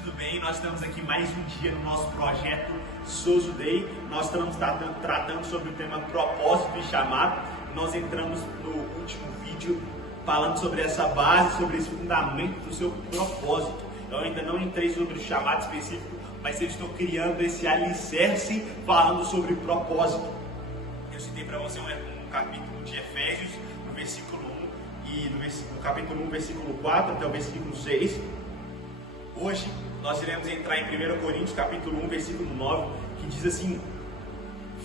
tudo bem? Nós estamos aqui mais um dia no nosso projeto Sozo Day. Nós estamos tratando sobre o tema propósito e chamado. Nós entramos no último vídeo falando sobre essa base, sobre esse fundamento do seu propósito. Eu ainda não entrei sobre o chamado específico, mas eu estou criando esse alicerce falando sobre propósito. Eu citei para você um capítulo de Efésios, no versículo 1 e no capítulo 1, versículo 4 até o versículo 6. Hoje nós iremos entrar em 1 Coríntios capítulo 1, versículo 9, que diz assim: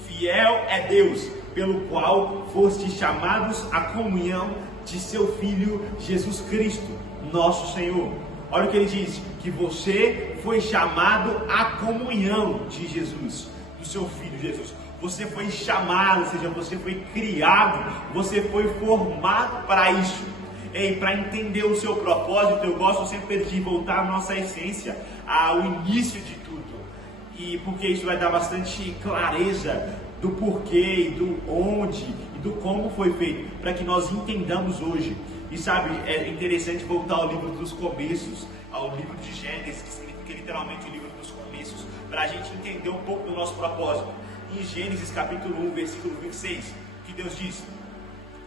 Fiel é Deus, pelo qual fostes chamados à comunhão de seu Filho Jesus Cristo, nosso Senhor. Olha o que ele diz, que você foi chamado à comunhão de Jesus, do seu Filho Jesus. Você foi chamado, ou seja, você foi criado, você foi formado para isso. E para entender o seu propósito, eu gosto sempre de voltar à nossa essência, ao início de tudo. E porque isso vai dar bastante clareza do porquê, do onde e do como foi feito, para que nós entendamos hoje. E sabe, é interessante voltar ao livro dos começos, ao livro de Gênesis, que significa literalmente o livro dos começos, para a gente entender um pouco do nosso propósito. Em Gênesis capítulo 1, versículo 26, que Deus diz?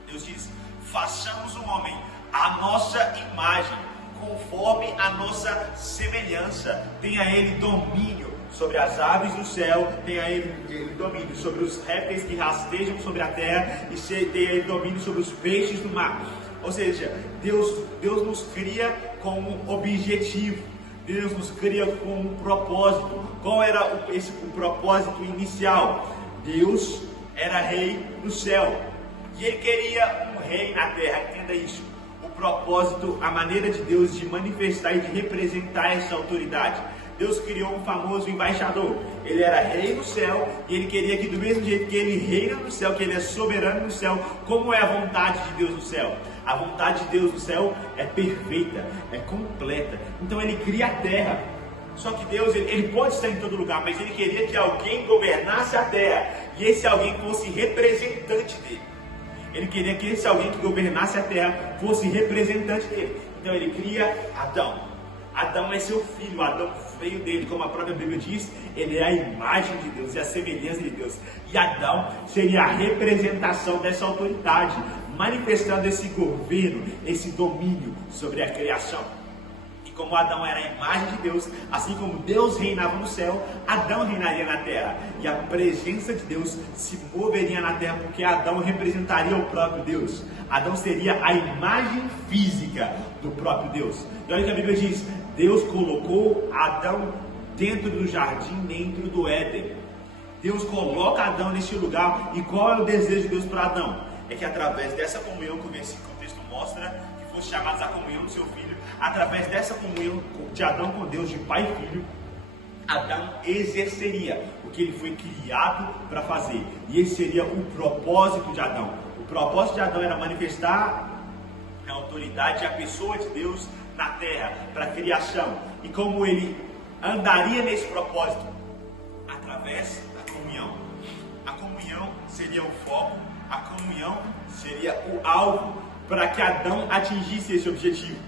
Deus diz: façamos um homem à nossa imagem, conforme a nossa semelhança. Tenha ele domínio sobre as aves do céu, tenha ele domínio sobre os répteis que rastejam sobre a terra, e tenha ele domínio sobre os peixes do mar. Ou seja, Deus nos cria com um objetivo, Deus nos cria com um propósito. Qual era o propósito inicial? Deus era rei no céu, e ele queria um rei na terra. Entenda isso. O propósito, a maneira de Deus de manifestar e de representar essa autoridade. Deus criou um famoso embaixador. Ele era rei no céu e ele queria que, do mesmo jeito que ele reina no céu, que ele é soberano no céu, como é a vontade de Deus no céu? A vontade de Deus no céu é perfeita, é completa. Então ele cria a terra. Só que Deus, ele pode estar em todo lugar, mas ele queria que alguém governasse a terra, e esse alguém fosse representante dele. Ele queria que esse alguém que governasse a terra fosse representante dele. Então ele cria Adão. Adão é seu filho, Adão veio dele, como a própria Bíblia diz, ele é a imagem de Deus e a semelhança de Deus. E Adão seria a representação dessa autoridade, manifestando esse governo, esse domínio sobre a criação. E como Adão era a imagem de Deus, assim como Deus reinava no céu, Adão reinaria na terra. E a presença de Deus se moveria na terra, porque Adão representaria o próprio Deus. Adão seria a imagem física do próprio Deus. E olha o que a Bíblia diz: Deus colocou Adão dentro do jardim, dentro do Éden. Deus coloca Adão nesse lugar. E qual é o desejo de Deus para Adão? É que através dessa comunhão que o texto mostra, que fosse chamados à comunhão do seu filho, através dessa comunhão de Adão com Deus, de pai e filho, Adão exerceria o que ele foi criado para fazer. E esse seria o propósito de Adão. O propósito de Adão era manifestar a autoridade e a pessoa de Deus na terra, para a criação. E como ele andaria nesse propósito? Através da comunhão. A comunhão seria o foco, a comunhão seria o alvo para que Adão atingisse esse objetivo.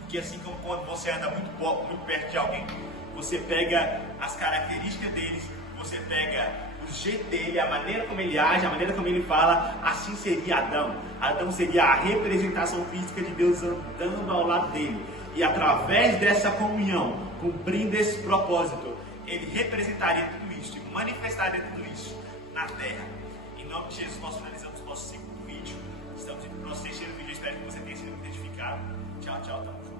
Porque assim como quando você anda muito perto de alguém, você pega as características deles, você pega o jeito dele, a maneira como ele age, a maneira como ele fala, assim seria Adão. Adão seria a representação física de Deus andando ao lado dele. E através dessa comunhão, cumprindo esse propósito, ele representaria tudo isso e manifestaria tudo isso na terra. Em nome de Jesus, nós finalizamos o nosso segundo vídeo. Estamos indo para o nosso terceiro vídeo. Eu espero que você tenha sido identificado. Tchau, tchau, tamo junto.